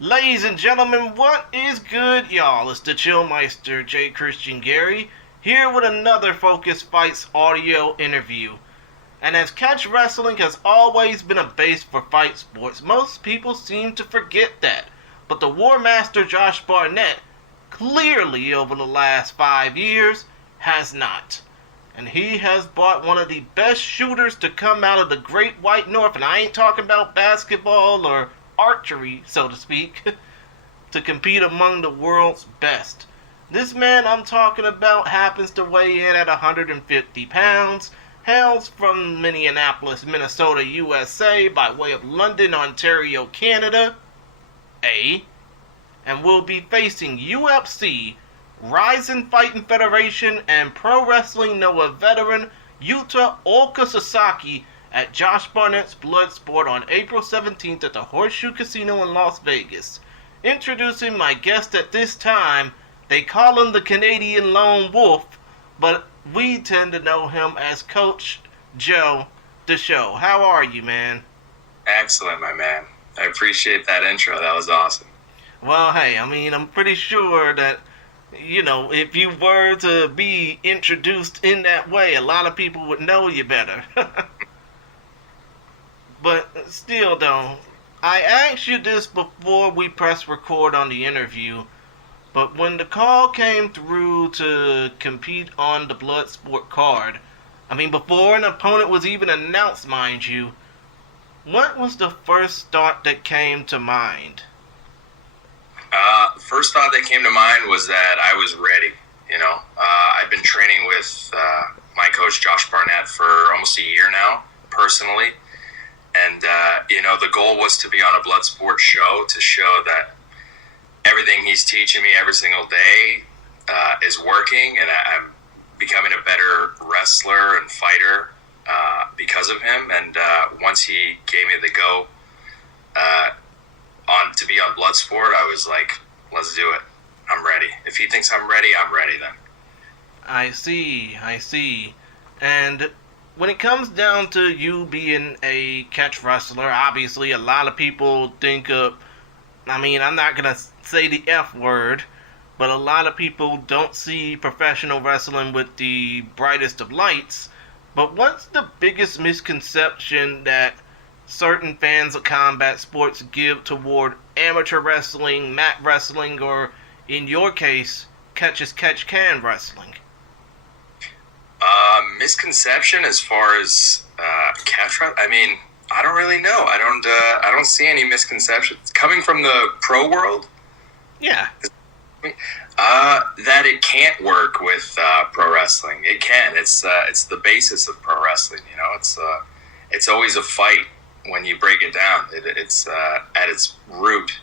Ladies and gentlemen, what is good, y'all? It's the Chillmeister, J. Christian Gary, here with another Focus Fights audio interview. And as catch wrestling has always been a base for fight sports, most people seem to forget that. But the War Master Josh Barnett, clearly over the last 5 years, has not. And he has brought one of the best shooters to come out of the Great White North, and I ain't talking about basketball or archery, so to speak, to compete among the world's best. This man I'm talking about happens to weigh in at 150 pounds, hails from Minneapolis, Minnesota, USA, by way of London, Ontario, Canada, and will be facing UFC, Rizin Fighting Federation, and Pro Wrestling Noah veteran Yuta Okasasaki at Josh Barnett's Bloodsport on April 17th at the Horseshoe Casino in Las Vegas. Introducing my guest at this time, they call him the Canadian Lone Wolf, but we tend to know him as Coach Joe Dashou. How are you, man? Excellent, my man. I appreciate that intro. That was awesome. Well, hey, I'm pretty sure that, if you were to be introduced in that way, a lot of people would know you better. But still, though, I asked you this before we press record on the interview, but when the call came through to compete on the Bloodsport card, before an opponent was even announced, mind you, what was the first thought that came to mind? The first thought that came to mind was that I was ready. I've been training with my coach, Josh Barnett, for almost a year now, personally. And, the goal was to be on a Bloodsport show to show that everything he's teaching me every single day is working, and I'm becoming a better wrestler and fighter because of him. And once he gave me the go to be on Bloodsport, I was like, let's do it. I'm ready. If he thinks I'm ready then. I see. And when it comes down to you being a catch wrestler, obviously a lot of people think of, I'm not going to say the F word, but a lot of people don't see professional wrestling with the brightest of lights. But what's the biggest misconception that certain fans of combat sports give toward amateur wrestling, mat wrestling, or in your case, catch-as-catch-can wrestling? Misconception as far as catch wrestling? I don't really know. I don't see any misconceptions coming from the pro world. Yeah. That it can't work with pro wrestling. It can. It's the basis of pro wrestling. It's always a fight when you break it down. It's at its root,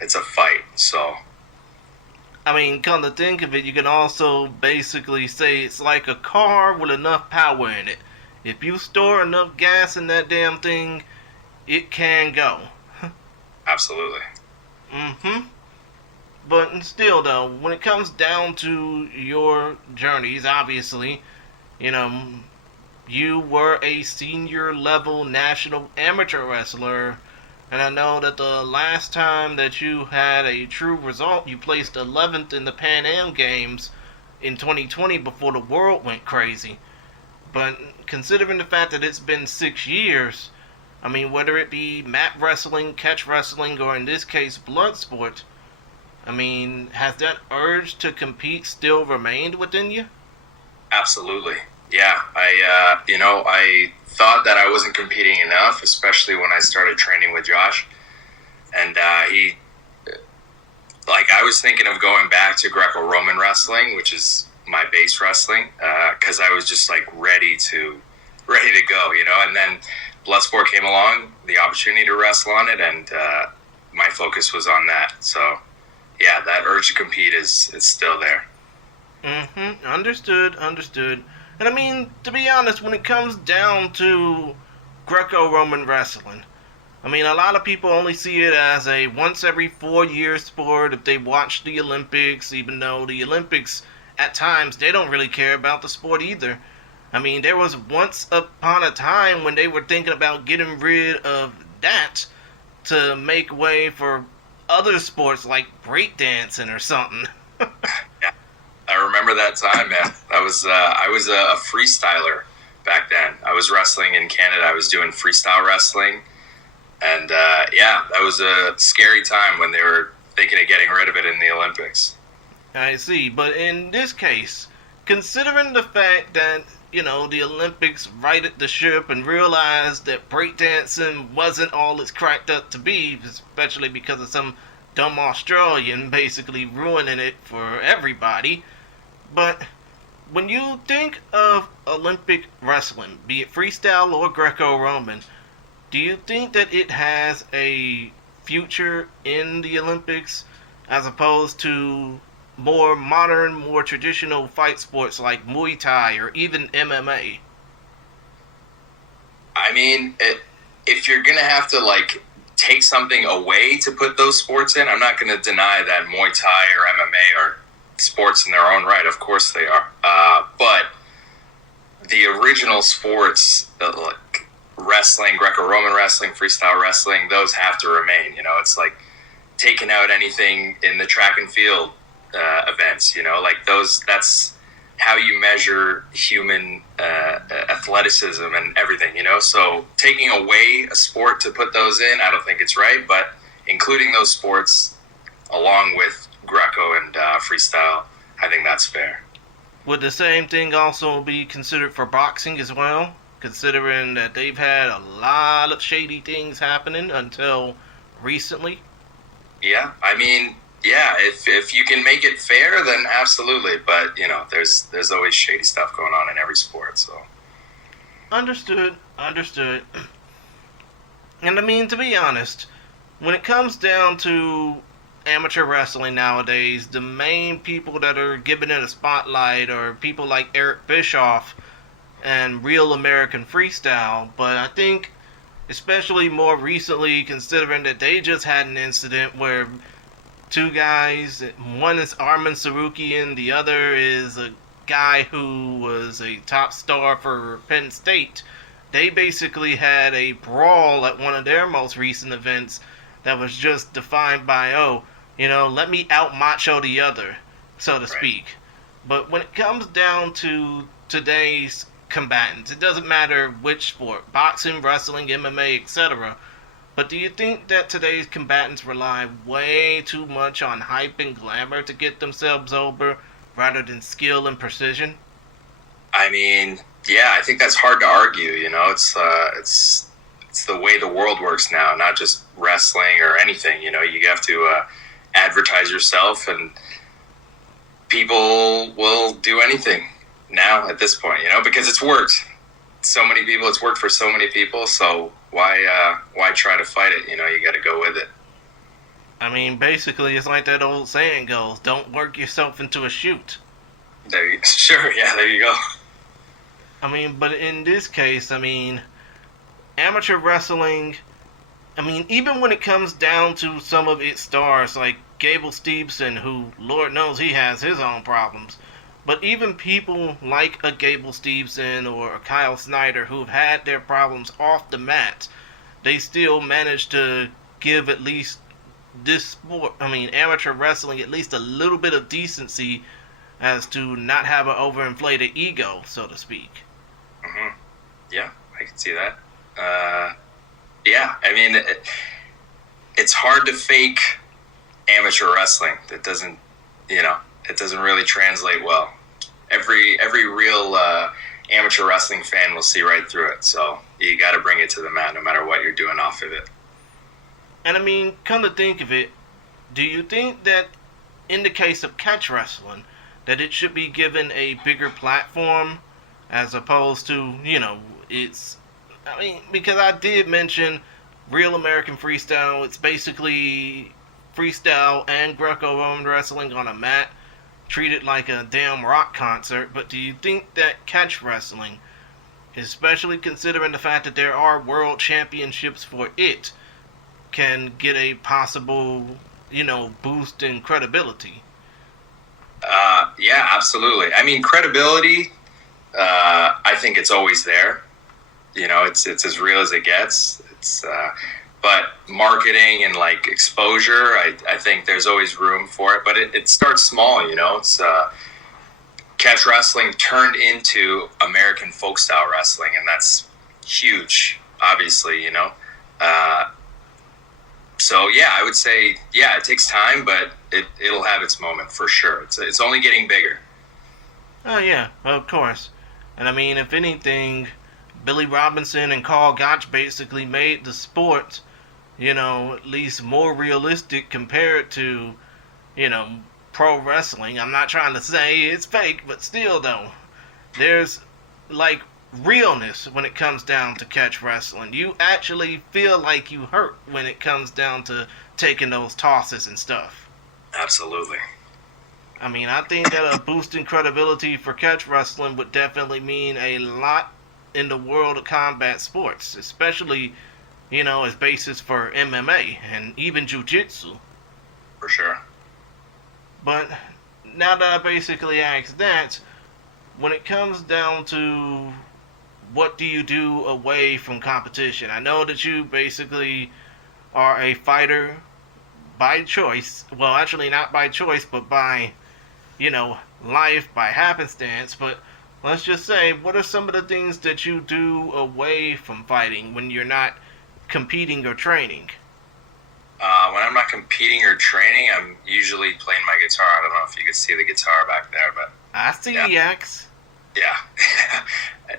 it's a fight. So. Come to think of it, you can also basically say it's like a car with enough power in it. If you store enough gas in that damn thing, it can go. Absolutely. But still, though, when it comes down to your journeys, obviously, you were a senior level national amateur wrestler. And I know that the last time that you had a true result, you placed 11th in the Pan Am Games in 2020 before the world went crazy. But considering the fact that it's been 6 years, whether it be mat wrestling, catch wrestling, or in this case, Bloodsport, has that urge to compete still remained within you? Absolutely. Yeah, I thought that I wasn't competing enough, especially when I started training with Josh. And I was thinking of going back to Greco-Roman wrestling, which is my base wrestling, because I was just ready to go, And then Bloodsport came along, the opportunity to wrestle on it, and my focus was on that. So, yeah, that urge to compete is still there. Understood. And to be honest, when it comes down to Greco-Roman wrestling, a lot of people only see it as a once every 4 year sport if they watch the Olympics, even though the Olympics, at times, they don't really care about the sport either. There was once upon a time when they were thinking about getting rid of that to make way for other sports like breakdancing or something. Yeah, I remember that time, man. I was a freestyler back then. I was wrestling in Canada. I was doing freestyle wrestling, and that was a scary time when they were thinking of getting rid of it in the Olympics. I see, but in this case, considering the fact that, the Olympics righted the ship and realized that breakdancing wasn't all it's cracked up to be, especially because of some dumb Australian basically ruining it for everybody. But when you think of Olympic wrestling, be it freestyle or Greco-Roman, do you think that it has a future in the Olympics as opposed to more modern, more traditional fight sports like Muay Thai or even MMA? I mean, if you're going to have to, take something away to put those sports in, I'm not going to deny that Muay Thai or MMA are sports in their own right. Of course they are. But the original sports, like wrestling, Greco-Roman wrestling, freestyle wrestling, those have to remain. It's like taking out anything in the track and field events, that's how you measure human athleticism and everything, so taking away a sport to put those in, I don't think it's right, but including those sports along with Greco and freestyle, I think that's fair. Would the same thing also be considered for boxing as well, considering that they've had a lot of shady things happening until recently? Yeah, I mean, yeah, if you can make it fair, then absolutely. But there's always shady stuff going on in every sport. So understood. And I mean, to be honest, when it comes down to amateur wrestling nowadays, the main people that are given it a spotlight are people like Eric Bischoff and Real American Freestyle. But I think, especially more recently, considering that they just had an incident where two guys, one is Armin Sarukian, the other is a guy who was a top star for Penn State. They basically had a brawl at one of their most recent events that was just defined by, let me out macho the other, so to speak. But when it comes down to today's combatants, it doesn't matter which sport, boxing, wrestling, MMA, etc., but do you think that today's combatants rely way too much on hype and glamour to get themselves over rather than skill and precision? I mean, yeah, I think that's hard to argue. It's the way the world works now, not just wrestling or anything. You have to advertise yourself, and people will do anything now at this point. Because it's worked. So many people, it's worked for so many people. So why try to fight it? You got to go with it. I mean, basically, it's like that old saying goes: "Don't work yourself into a shoot." There you go. I mean, but in this case, amateur wrestling, even when it comes down to some of its stars, like Gable Steveson, who, Lord knows, he has his own problems. But even people like a Gable Steveson or a Kyle Snyder who've had their problems off the mat, they still manage to give at least this sport, amateur wrestling, at least a little bit of decency as to not have an overinflated ego, so to speak. Mm-hmm. Yeah, I can see that. It's hard to fake amateur wrestling. That doesn't, it doesn't really translate well. Every real amateur wrestling fan will see right through it. So you got to bring it to the mat no matter what you're doing off of it. And come to think of it, do you think that in the case of catch wrestling, that it should be given a bigger platform as opposed to, because I did mention Real American Freestyle. It's basically freestyle and Greco-Roman wrestling on a mat, treated like a damn rock concert. But do you think that catch wrestling, especially considering the fact that there are world championships for it, can get a possible, boost in credibility? Yeah, absolutely. Credibility, I think it's always there. It's as real as it gets. But marketing and like exposure, I think there's always room for it. But it starts small, you know. It's catch wrestling turned into American folk style wrestling, and that's huge, obviously, you know. So yeah, I would say it takes time, but it'll have its moment for sure. It's only getting bigger. Oh yeah, of course. And I mean, if anything, Billy Robinson and Carl Gotch basically made the sport, at least more realistic compared to, pro wrestling. I'm not trying to say it's fake, but still though, there's like realness when it comes down to catch wrestling. You actually feel like you hurt when it comes down to taking those tosses and stuff. Absolutely. I mean, I think that a boost in credibility for catch wrestling would definitely mean a lot in the world of combat sports, especially, as basis for MMA and even jiu-jitsu. For sure. But now that I basically asked that, when it comes down to what do you do away from competition, I know that you basically are a fighter by choice. Well, actually not by choice, but by, life, by happenstance. But let's just say, what are some of the things that you do away from fighting when you're not competing or training? When I'm not competing or training, I'm usually playing my guitar. I don't know if you can see the guitar back there, but I see yeah. the axe. Yeah.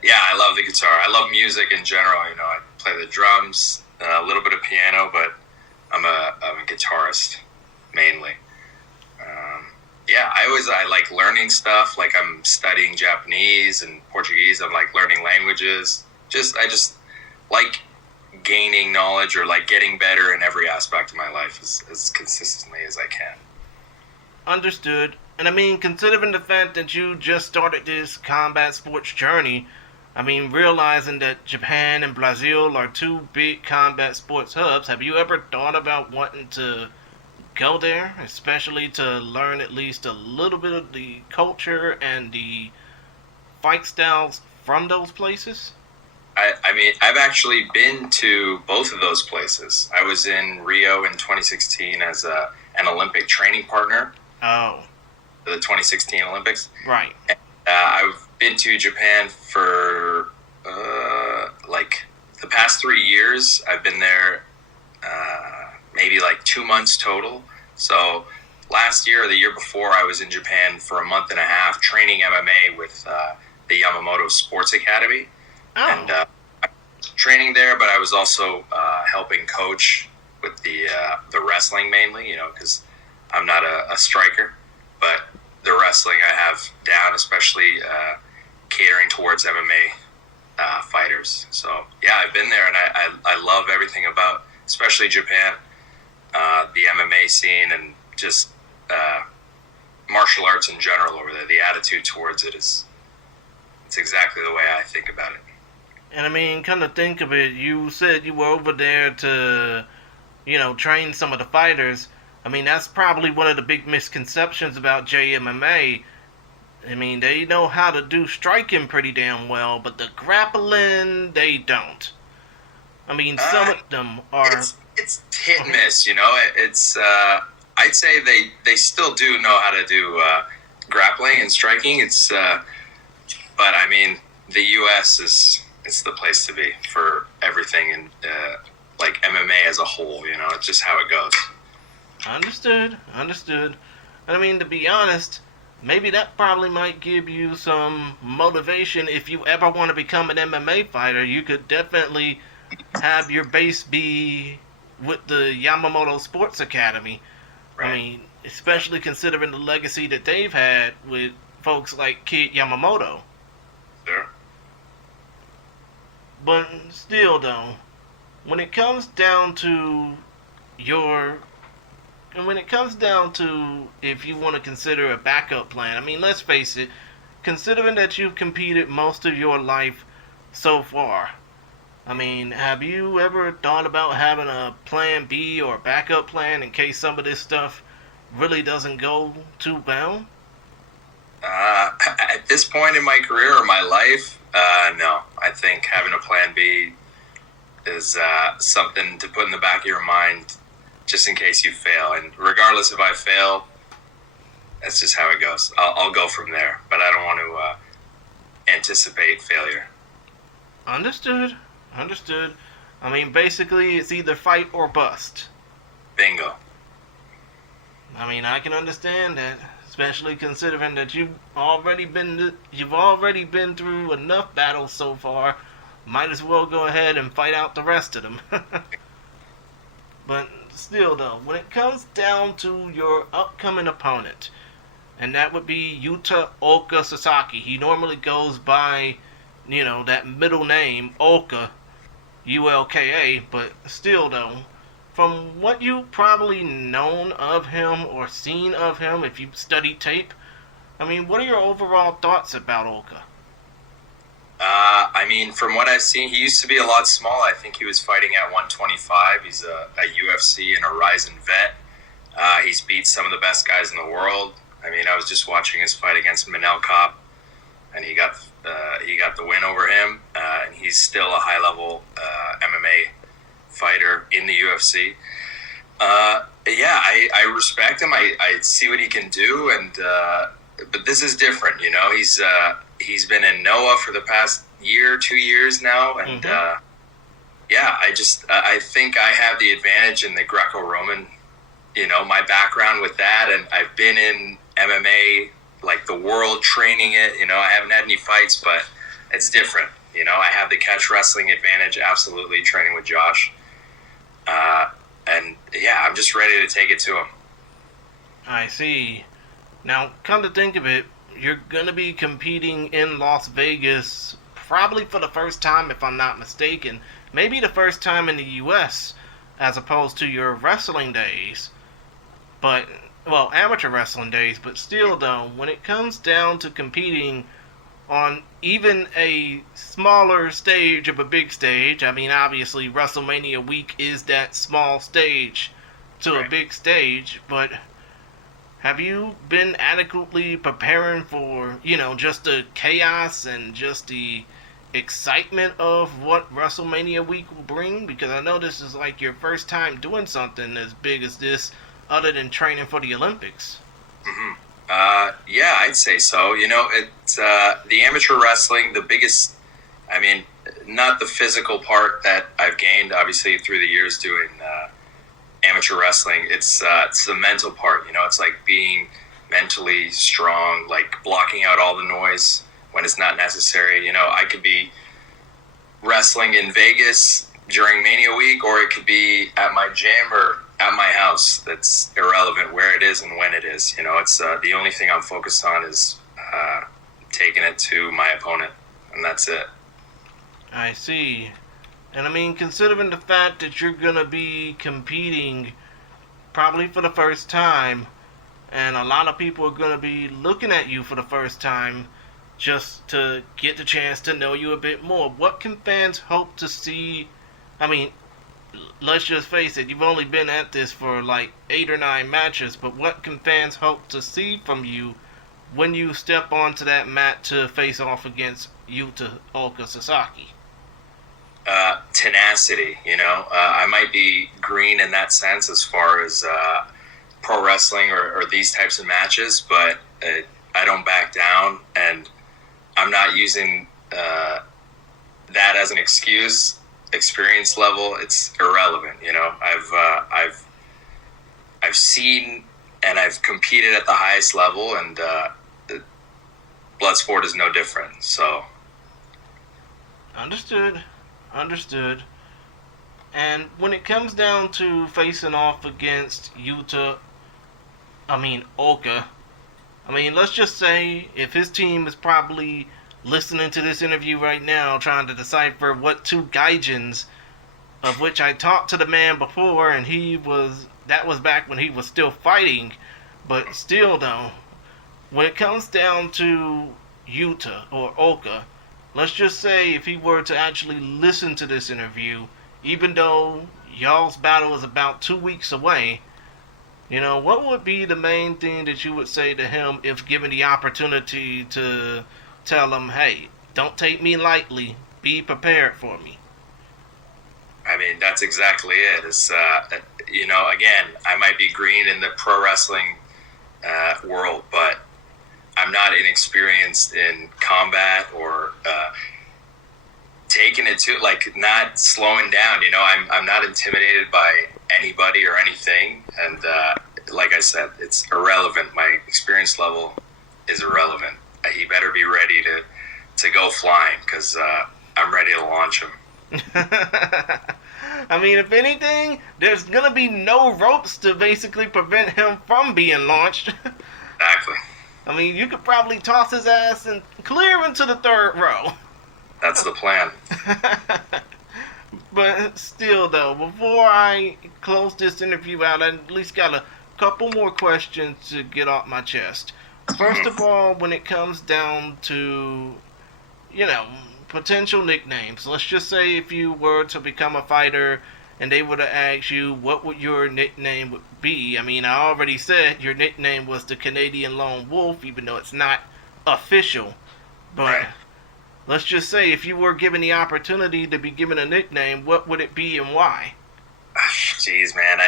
Yeah, I love the guitar. I love music in general. I play the drums, a little bit of piano, but I'm a guitarist mainly. I like learning stuff. Like I'm studying Japanese and Portuguese. I'm like learning languages. I just like gaining knowledge or like getting better in every aspect of my life as consistently as I can. Understood. And I mean, considering the fact that you just started this combat sports journey, I mean, realizing that Japan and Brazil are two big combat sports hubs, have you ever thought about wanting to go there, especially to learn at least a little bit of the culture and the fight styles from those places? I mean, I've actually been to both of those places. I was in Rio in 2016 as an Olympic training partner. Oh. For the 2016 Olympics. Right. And, I've been to Japan for like the past 3 years. I've been there maybe like 2 months total. So last year or the year before, I was in Japan for a month and a half training MMA with the Yamamoto Sports Academy. Oh. And I was training there, but I was also helping coach with the wrestling mainly, because I'm not a striker. But the wrestling I have down, especially catering towards MMA fighters. So, yeah, I've been there, and I love everything about, especially Japan, the MMA scene, and just martial arts in general over there. The attitude towards it's exactly the way I think about it. And I mean, kind of think of it, you said you were over there to, train some of the fighters. I mean, that's probably one of the big misconceptions about JMMA. I mean, they know how to do striking pretty damn well, but the grappling, they don't. I mean, some of them are... It's hit and miss, It's, I'd say they still do know how to do grappling and striking. It's, but I mean, the U.S. it's the place to be for everything, and like MMA as a whole, it's just how it goes. Understood. And I mean, to be honest, maybe that probably might give you some motivation if you ever want to become an MMA fighter. You could definitely have your base be with the Yamamoto Sports Academy. Right. I mean, especially considering the legacy that they've had with folks like Kid Yamamoto. Sure. But still, though, when it comes down to if you want to consider a backup plan, I mean, let's face it, considering that you've competed most of your life so far, I mean, have you ever thought about having a plan B or a backup plan in case some of this stuff really doesn't go too well? At this point in my career or my life, no. I think having a plan B is something to put in the back of your mind just in case you fail. And regardless if I fail, that's just how it goes. I'll go from there, but I don't want to anticipate failure. Understood. I mean, basically, it's either fight or bust. Bingo. I mean, I can understand that, especially considering that you've already been through enough battles so far. Might as well go ahead and fight out the rest of them. But still, though, when it comes down to your upcoming opponent, and that would be Yuta Oka Sasaki. He normally goes by, that middle name, Oka, Ulka, but still, though, from what you've probably known of him or seen of him, if you've studied tape, I mean, what are your overall thoughts about Oka? I mean, from what I've seen, he used to be a lot small. I think he was fighting at 125. He's a UFC and a Ryzen vet. He's beat some of the best guys in the world. I mean, I was just watching his fight against Manel Kopp, and he got the win over him. And he's still a high-level MMA fighter in the UFC. Yeah, I respect him. I see what he can do, and but this is different. He's been in Noah for the past 2 years now, and yeah, I think I have the advantage in the Greco-Roman. My background with that, and I've been in MMA, like the world, training it. I haven't had any fights, but it's different. I have the catch wrestling advantage, absolutely, training with Josh. And yeah, I'm just ready to take it to him. I see. Now, come to think of it, you're going to be competing in Las Vegas probably for the first time, if I'm not mistaken. Maybe the first time in the U.S. as opposed to your wrestling days. But, well, amateur wrestling days. But still, though, when it comes down to competing on even a smaller stage of a big stage, I mean, obviously, WrestleMania week is that small stage to a big stage, but have you been adequately preparing for, just the chaos and just the excitement of what WrestleMania week will bring? Because I know this is like your first time doing something as big as this, other than training for the Olympics. Mm-hmm. Yeah, I'd say so. It's the amateur wrestling, the biggest, I mean, not the physical part that I've gained, obviously, through the years doing amateur wrestling. It's the mental part. It's like being mentally strong, like blocking out all the noise when it's not necessary. I could be wrestling in Vegas during Mania week, or it could be at my gym or at my house. That's irrelevant where it is and when it is. It's the only thing I'm focused on is taking it to my opponent, and that's it. I see. And I mean, considering the fact that you're going to be competing probably for the first time, and a lot of people are going to be looking at you for the first time just to get the chance to know you a bit more, what can fans hope to see? I mean, let's just face it, you've only been at this for like 8 or 9 matches, but what can fans hope to see from you when you step onto that mat to face off against Yuta Oka Sasaki? Tenacity, I might be green in that sense as far as pro wrestling or these types of matches, but I don't back down, and I'm not using that as an excuse. Experience level, it's irrelevant. I've seen and I've competed at the highest level, and blood sport is no different. So Understood. And when it comes down to facing off against Oka, let's just say if his team is probably listening to this interview right now trying to decipher what two gaijins, of which I talked to the man before, and that was back when he was still fighting, but still though, when it comes down to Yuta or Oka, let's just say if he were to actually listen to this interview, even though y'all's battle is about 2 weeks away, what would be the main thing that you would say to him if given the opportunity to tell him, hey, don't take me lightly, be prepared for me? I mean, that's exactly it. It's, again, I might be green in the pro wrestling world, but I'm not inexperienced in combat or taking it to, like, not slowing down. I'm not intimidated by anybody or anything. And like I said, it's irrelevant. My experience level is irrelevant. He better be ready to go flying, because I'm ready to launch him. I mean, if anything, there's gonna be no ropes to basically prevent him from being launched. Exactly. I mean, you could probably toss his ass and clear into the third row. That's the plan. But still, though, before I close this interview out, I at least got a couple more questions to get off my chest. First of all, when it comes down to, potential nicknames, let's just say if you were to become a fighter and they would have asked you what would your nickname would be. I mean, I already said your nickname was the Canadian Lone Wolf, even though it's not official. But right. Let's just say if you were given the opportunity to be given a nickname, what would it be and why? Jeez, man,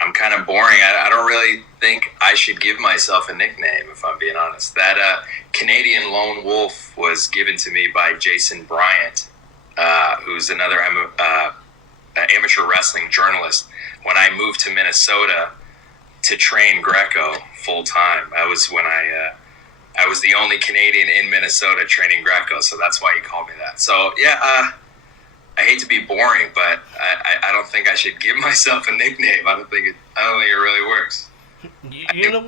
I'm kind of boring. I don't really think I should give myself a nickname, if I'm being honest. That Canadian Lone Wolf was given to me by Jason Bryant, who's another amateur wrestling journalist. When I moved to Minnesota to train Greco full time, I was the only Canadian in Minnesota training Greco, so that's why he called me that. So yeah, I hate to be boring, but I don't think I should give myself a nickname. I don't think it really works. You know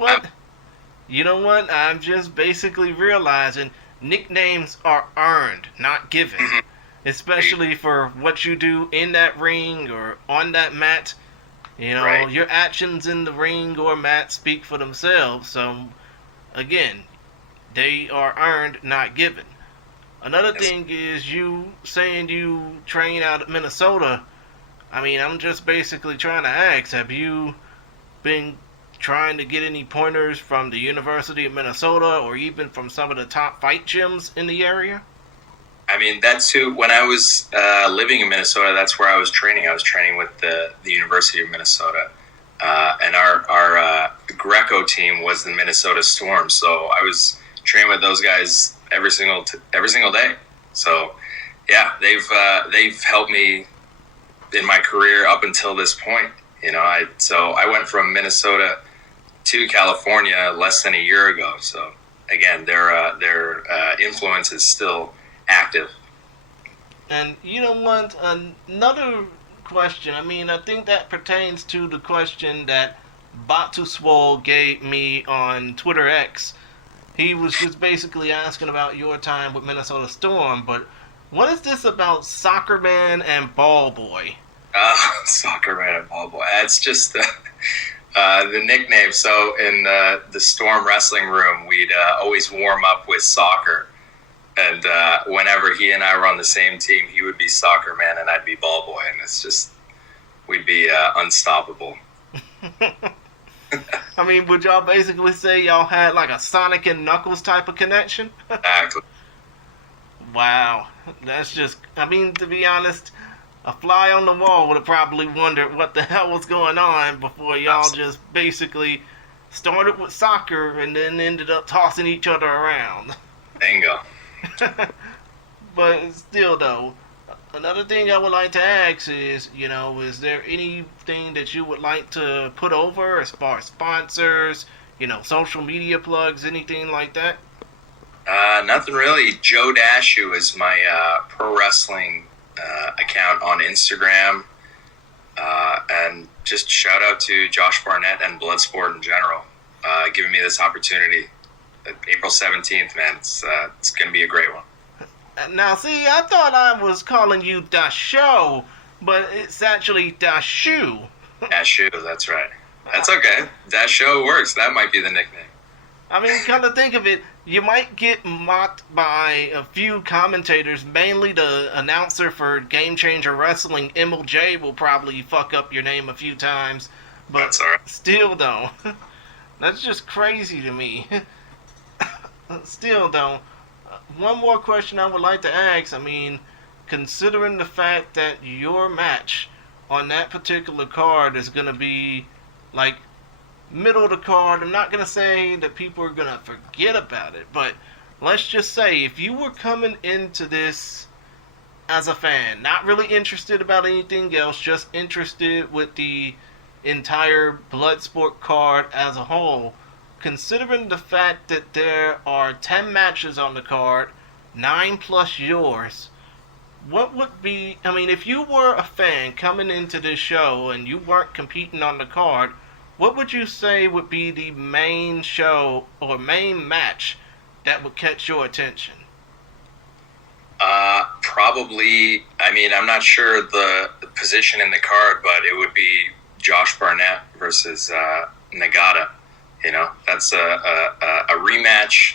what? I'm just basically realizing nicknames are earned, not given. Mm-hmm. Especially for what you do in that ring or on that mat. Right. Your actions in the ring or mat speak for themselves. So, again, they are earned, not given. Another thing is you saying you train out of Minnesota. I mean, I'm just basically trying to ask, have you been trying to get any pointers from the University of Minnesota or even from some of the top fight gyms in the area? I mean, that's when I was living in Minnesota, that's where I was training. I was training with the University of Minnesota. And our Greco team was the Minnesota Storm. So I was training with those guys every single day. So yeah, they've helped me in my career up until this point. I went from Minnesota to California less than a year ago. So again, their influence is still active. And you know what? Another question. I mean, I think that pertains to the question that Batu Swole gave me on Twitter X. He was just basically asking about your time with Minnesota Storm, but what is this about Soccer Man and Ball Boy? Soccer Man and Ball Boy. That's just the nickname. So in the Storm wrestling room, we'd always warm up with soccer. And whenever he and I were on the same team, he would be Soccer Man and I'd be Ball Boy. And it's just, we'd be unstoppable. I mean, would y'all basically say y'all had like a Sonic and Knuckles type of connection? Exactly. Wow. That's just, I mean, to be honest, a fly on the wall would have probably wondered what the hell was going on before y'all just basically started with soccer and then ended up tossing each other around. Bingo. But still, though, another thing I would like to ask is, is there anything that you would like to put over as far as sponsors, social media plugs, anything like that? Nothing really. Joe Dashou is my pro wrestling account on Instagram. And just shout out to Josh Barnett and Bloodsport in general, giving me this opportunity. April 17th, man. It's going to be a great one. Now, see, I thought I was calling you Dashou, but it's actually Dashou. Dashou, that's right. That's okay. Dashou works. That might be the nickname. I mean, come to think of it, you might get mocked by a few commentators. Mainly the announcer for Game Changer Wrestling, MLJ, will probably fuck up your name a few times. But that's all right. Still, though, that's just crazy to me. Still, though, one more question I would like to ask. I mean, considering the fact that your match on that particular card is going to be like middle of the card. I'm not going to say that people are going to forget about it, but let's just say if you were coming into this as a fan, not really interested about anything else, just interested with the entire Bloodsport card as a whole, considering the fact that there are 10 matches on the card, 9 plus yours, what would be, I mean, if you were a fan coming into this show and you weren't competing on the card, what would you say would be the main show or main match that would catch your attention? Probably, I mean, I'm not sure the position in the card, but it would be Josh Barnett versus Nagata. You know, that's a rematch,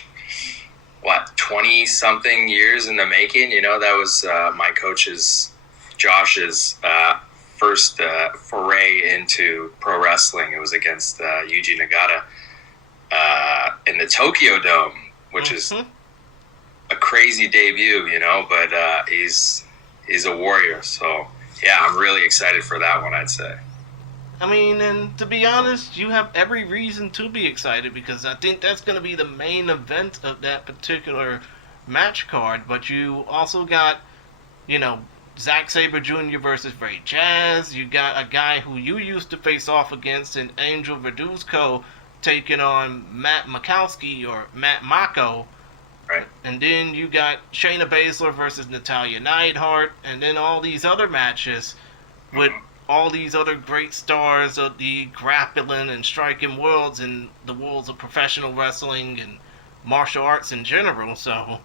20-something years in the making. You know, that was my coach's, Josh's, first foray into pro wrestling. It was against Yuji Nagata in the Tokyo Dome, which is a crazy debut, you know, but he's a warrior. So, yeah, I'm really excited for that one, I'd say. I mean, and to be honest, you have every reason to be excited because I think that's going to be the main event of that particular match card. But you also got, you know, Zack Sabre Jr. versus Ray Jazz. You got a guy who you used to face off against in Angel Verduzco taking on Matt Makowski or Matt Mako. Right. And then you got Shayna Baszler versus Natalya Neidhart, and then all these other matches with all these other great stars of the grappling and striking worlds and the worlds of professional wrestling and martial arts in general. So,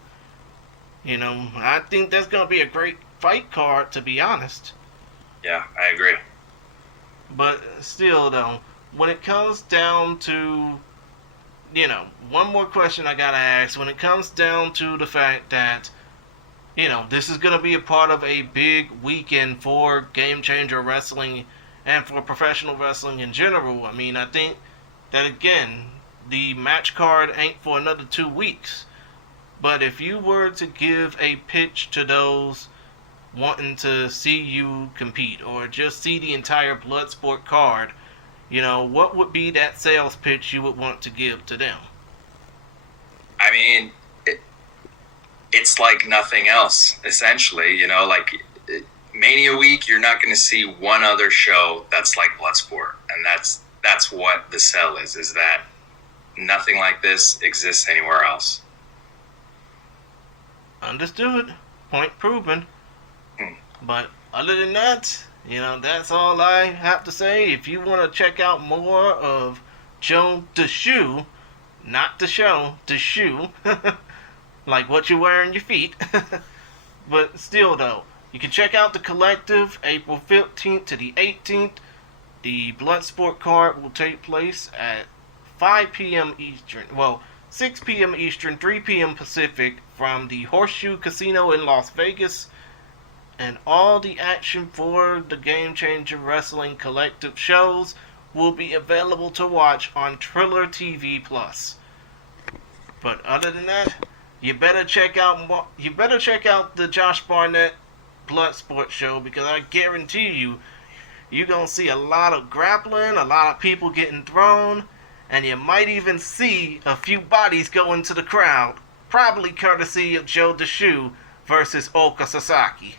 you know, I think that's going to be a great fight card, to be honest. Yeah, I agree. But still, though, when it comes down to, you know, one more question I gotta ask. When it comes down to the fact that, you know, this is gonna be a part of a big weekend for Game Changer Wrestling and for professional wrestling in general, I mean, I think that, again, the match card ain't for another 2 weeks. But if you were to give a pitch to those wanting to see you compete or just see the entire Bloodsport card, you know, what would be that sales pitch you would want to give to them? I mean, it's like nothing else, essentially. You know, like Mania Week, you're not going to see one other show that's like Bloodsport. And that's what the sell is that nothing like this exists anywhere else. Understood. Point proven. But other than that, you know, that's all I have to say. If you want to check out more of Joe Dashou, not the show, Dashou, like what you wear on your feet. But still, though, you can check out the collective April 15th to the 18th. The Bloodsport card will take place at 5 p.m. Eastern. Well, 6 p.m. Eastern, 3 p.m. Pacific from the Horseshoe Casino in Las Vegas. And all the action for the Game Changer Wrestling Collective shows will be available to watch on Triller TV Plus. But other than that, you better check out the Josh Barnett Bloodsport show, because I guarantee you're gonna see a lot of grappling, a lot of people getting thrown, and you might even see a few bodies go into the crowd, probably courtesy of Joe Dashou versus Oka Sasaki.